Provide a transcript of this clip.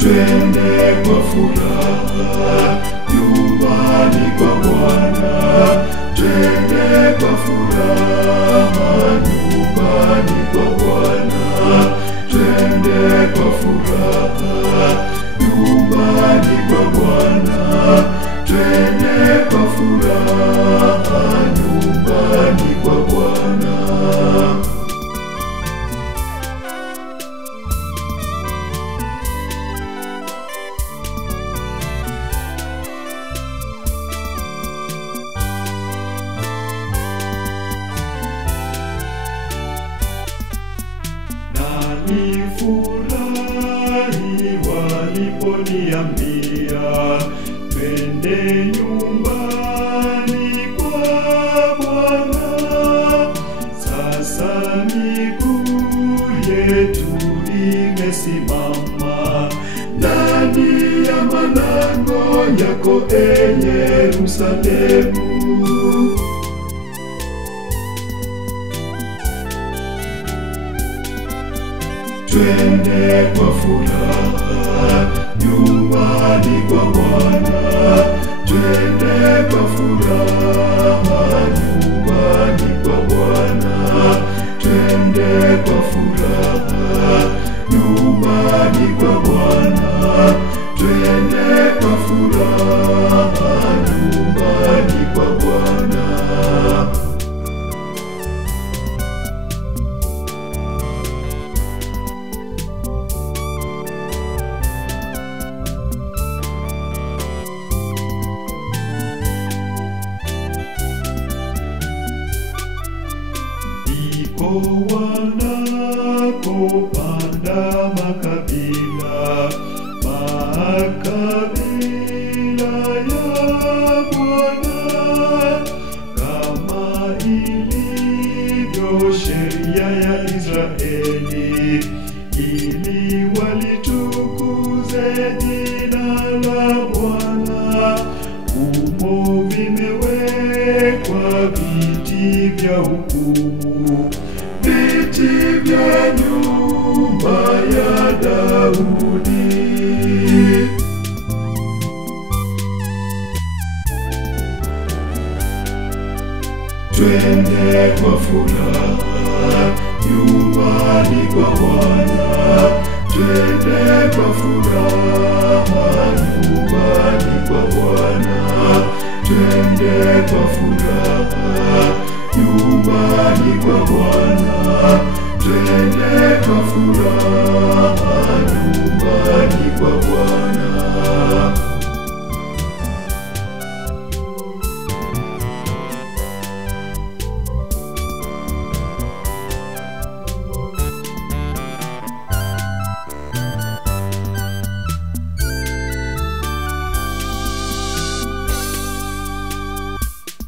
twende kwa furaha nyumbani kwa Bwana, twende kwa furaha nyumbani kwa Bwana, twende kwa furaha nyumbani kwa Bwana, twende kwa furaha nyumbani kwa Bwana. Nilifurahi waliponiambia twende nyumbani kwa Bwana. Sasa miguu yetu imesimama ndani ya malango yako, Yerusalemu. Twende kwa furaha nyumbani kwa Bwana, twende kwa furaha nyumbani kwa Bwana, twende kwa furaha nyumbani kwa Bwana, twende kwa furaha nyumbani kwa Bwana. Wanakopanda makabila ya Bwana, kama ilivyo sheria ya Israeli, ili walitukuze jina la Bwana. Humo vimewekwa viti vya hukumu, viti vya nyumba ya Daudi. Twende kwa furaha nyumbani kwa Bwana, twende kwa furaha nyumbani kwa Bwana, twende kwa furaha nyumbani kwa Bwana, twende kwa furaha